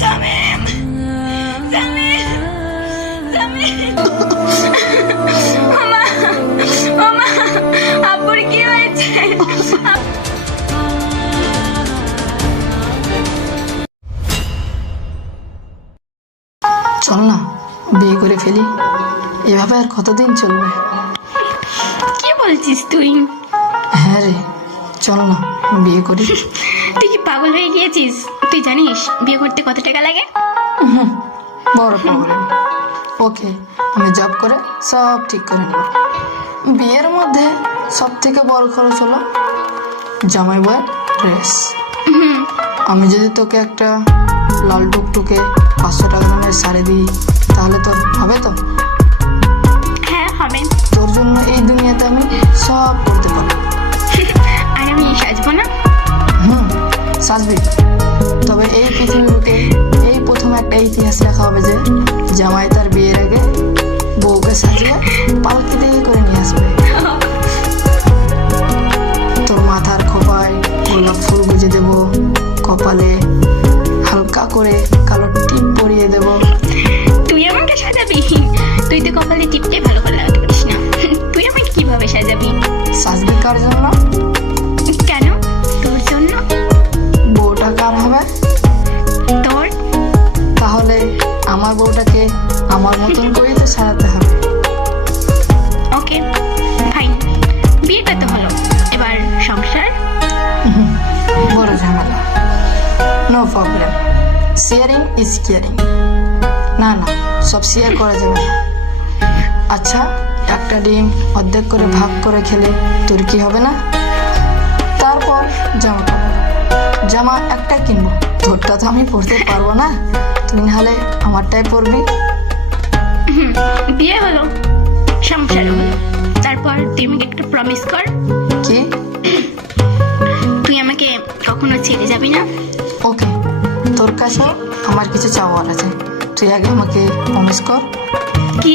শামিম শামিম শামিম ওমা ওমা আপুর কি হয়েছে চল না বিয়ে করে ফেলি। এভাবে আর কতদিন চলবে? কি বলছিস তুই? হ্যাঁ রে চল না বিয়ে করি। তুই কি পাগল হয়ে গিয়েছিস? তুই জানিস বিয়ে করতে কত টাকা লাগে? বড় প্রবলেম ওকে আমি জব করে সব ঠিক করে নেব। বিয়ের মধ্যে সব থেকে বড় খরচ হলো জামাই বয়ের ড্রেস আমি যদি তোকে একটা লাল টুকটুকে পাঁচশো টাকা দামের শাড়ি দিই তাহলে তোর হবে তো? হ্যাঁ হবে। তোর জন্য এই দুনিয়াতে আমি সব করতে পারব। আর আমি সাজবো না? হুম সাজবি। তবে এই পৃথিবীতে এই প্রথম একটা ইতিহাস লেখা হবে যে জামাই তার বিয়ের আগে বউকে সাজিয়ে পালকি দিয়ে করে নিয়ে আসবে। তোর মাথার খোপায় গোলাপ ফুল গুজে দেব কপালে হালকা করে কালো টিপ পরিয়ে দেব। তুই আমাকে সাজাবি? তুই তো কপালে টিপতে ভালো করে লাগাতে পারিস না। তুই আমাকে কীভাবে সাজাবি? সাজবি কার জন্য? প্রবলেম শেয়ারিং ইজ কেয়ারিং না না সব শেয়ার করা যাবে না। আচ্ছা একটা ডিম অর্ধেক করে ভাগ করে খেলে তোর কি হবে না? তারপর জামা জামা একটা কিনবো। তোরটা তো আমি পরতে পারব না। তুই নাহলে আমারটাই পরবি। বিয়ে হলো। সংসার হলো। তারপর তুই আমাকে একটা প্রমিস কর। কি? কখনো ছেড়ে যাবি না? ওকে তোর কাছে আমার কিছু চাওয়ার আছে। তুই আগে আমাকে প্রমিস কর। কি?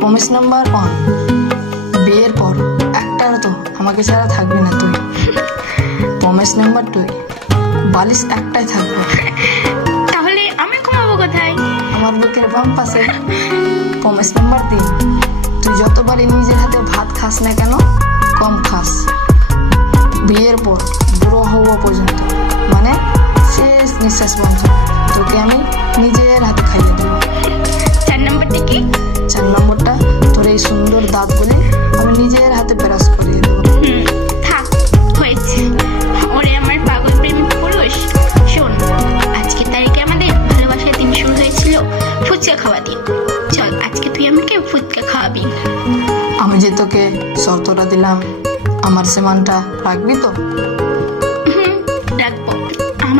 প্রমিস নাম্বার ওয়ান বিয়ের পর একটারও তো আমাকে ছাড়া থাকবি না তুই। প্রমিস নাম্বার টু বালিশ একটাই থাকবে। তাহলে আমি ঘুমাবো কোথায়? আমার বুকের বাম পাশে। প্রমিস নাম্বার তিন তুই যতবারই নিজের হাতে ভাত খাস না কেন কম খাস। বিয়ের পর বুড়ো হওয়া পর্যন্ত। মানে শেষ নিঃশ্বাস বন্ধ তোকে আমি নিজের হাতে খাইয়ে দেবো। চার নম্বরটা কি? চার নম্বরটা তোর এই সুন্দর দাঁতগুলি আমি নিজের হাতে ব্রাশ করিয়ে দেবো। থাক হয়েছে। ওরে আমার পাগল পুরুষ। শোন আজকে তারিখে আমাদের ভালোবাসার দিন শুরু হয়েছিল ফুচকা খাওয়া দিন। চল আজকে তুই আমাকে ফুচকা খাওয়াবি। আমি যে তোকে শর্তটা দিলাম আমার সেমানটা রাখবি তো?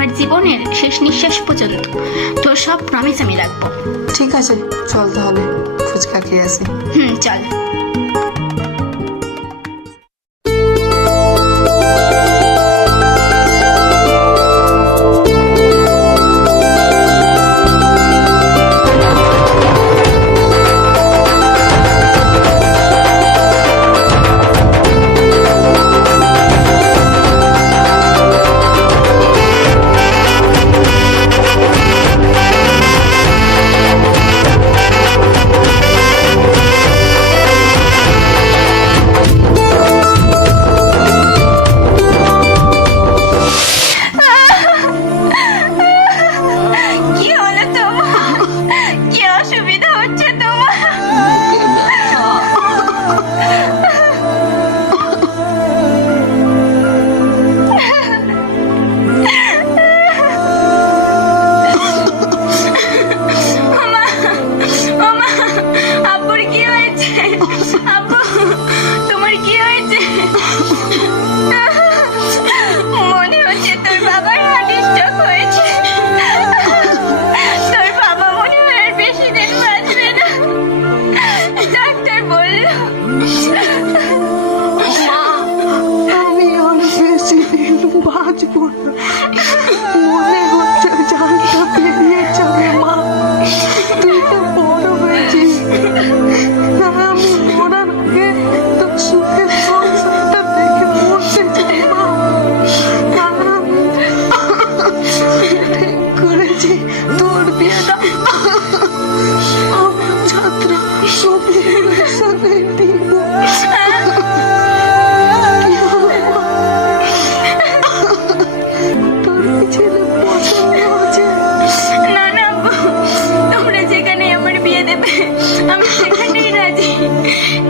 আমার জীবনের শেষ নিঃশ্বাস পর্যন্ত তোর সব প্রমিস আমি রাখব। ঠিক আছে চল তাহলে। ফুচকা খেয়ে আসি। হুম চল।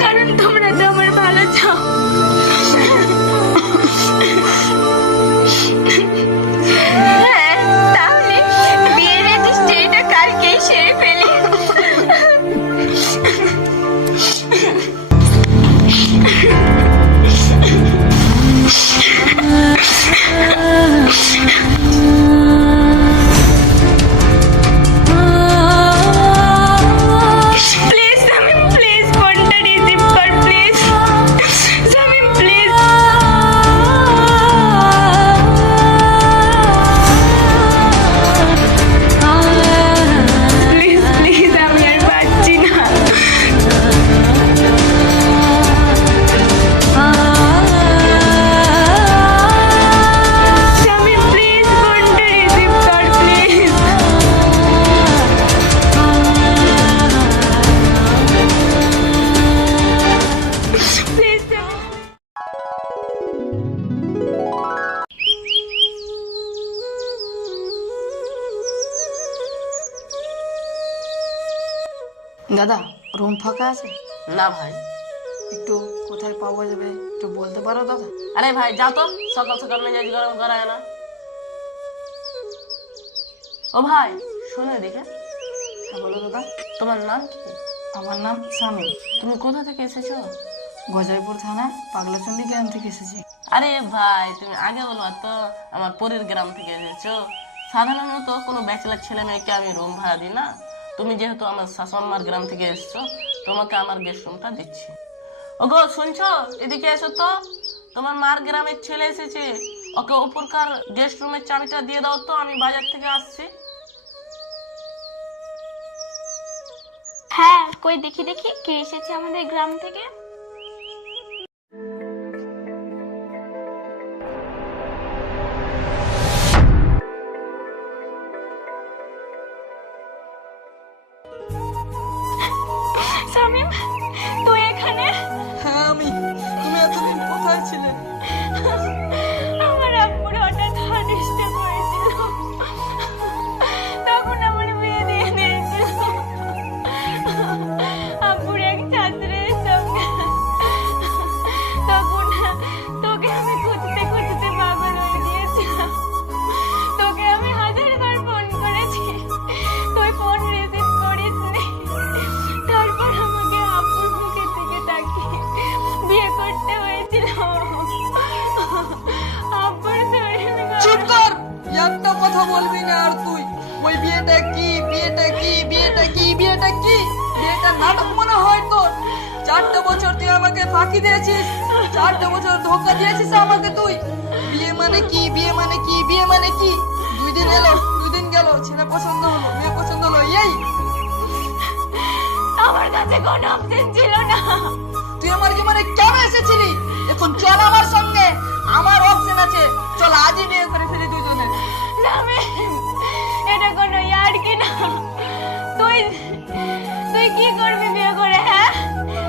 কারণ তোমরা তো আমার ভালো চাও হ্যাঁ, Yeah. দাদা রুম ফাঁকা আছে? না ভাই। একটু কোথায় পাওয়া যাবে একটু বলতে পারো দাদা? আরে ভাই যাও তো। সকাল সকাল মেজাজ গরম করায় না। ও ভাই শোনো দেখে হ্যাঁ বলো দাদা। তোমার নাম কি? আমার নাম স্বামী তুমি কোথা থেকে এসেছ? গজাইপুর থানা পাগলাচন্ডী গ্রাম থেকে এসেছি। আরে ভাই তুমি আগে বলবা তো আমার পরের গ্রাম থেকে এসেছ। সাধারণত কোনো ব্যাচেলার ছেলে মেয়েকে আমি রুম ভাড়া দিই না? তুমি যেহেতু আমার শাসনমার গ্রাম থেকে এসছো, তোমাকে আমার গেস্ট রুমটা দিচ্ছি। ওগো, শুনছো? এদিকে এসো তো। তোমার মার গ্রামের ছেলে এসেছে। ওকে উপরকার গেস্ট রুমের চাবিটা দিয়ে দাও তো, আমি বাজার থেকে আসছি। হ্যাঁ কই দেখি দেখি। কে এসেছে আমাদের গ্রাম থেকে? শামিম তুই একটা কথা বলবি না আর তুই। ওই বিয়েটা কি বিয়েটা কি বিয়েটা কি বিয়েটা কি? বিয়েটা নাটক মনে হয় তোর। চারটে বছর তুই আমাকে ফাঁকি দিয়েছিস। চারটে বছর ধোকা দিয়েছিস আমাকে তুই। বিয়ে মানে কি বিয়ে মানে কি বিয়ে মানে কি? দুই দিন এলো দুই দিন গেল ছেলে পছন্দ হলো মেয়ে পছন্দ হলো এই। আমার কাছে কোনো অপশন ছিল না। তুই আমার জীবনে কেন এসেছিলি? এখন চল আমার সঙ্গে। আমার অপশন আছে। চল আজই বিয়ে করে ফেলি দুজনে এটা কোনো ইয়ার কি না। তুই তুই কি করবি বিয়ে করে হ্যাঁ?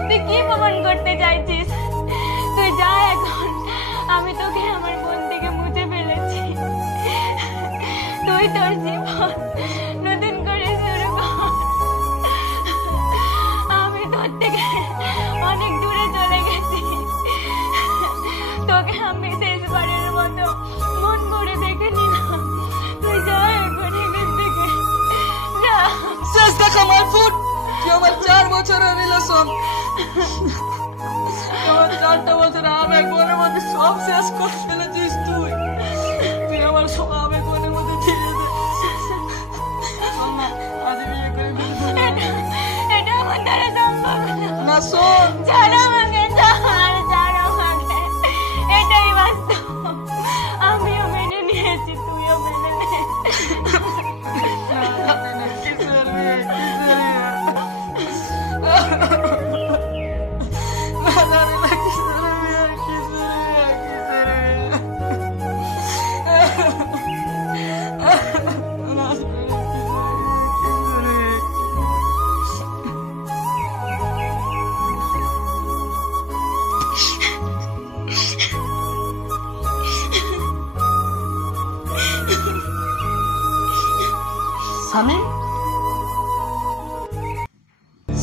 তুই কি প্রমাণ করতে চাইছিস? তুই যা এখন। আমি তোকে আমার মন থেকে মুছে ফেলেছি। তুই তোর জীবন শেষ দেখা মাই ফুট। তুই আমার চার বছরের রিলেশন আমার চারটা বছর আবেগ মনের মধ্যে সব শেষ করে ফেলেছিস তুই? তুই আমার সব আবেগ মনের মধ্যে ফিরে দে। আজ বিয়ে করে এটা- আমার দ্বারা সম্ভব না। শোন। ছাড় আমাকে ছাড় ছাড় আমাকে এটাই বাস্তব। আমিও মেনে নিয়েছি তুইও মেনে না,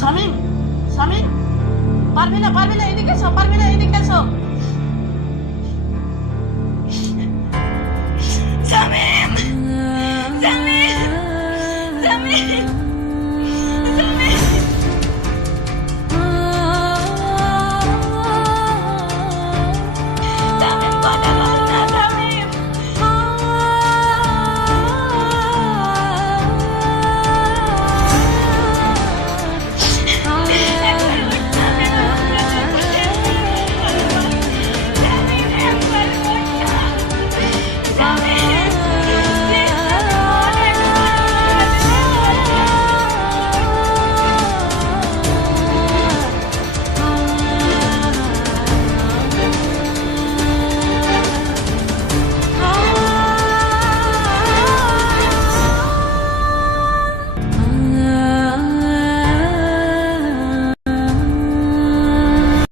স্বামী স্বামী, পারবি না পারবি না, এদিকে এসো, পারবি না, এদিকে এসো। শামিম শামিম শামিম শামিম শামিম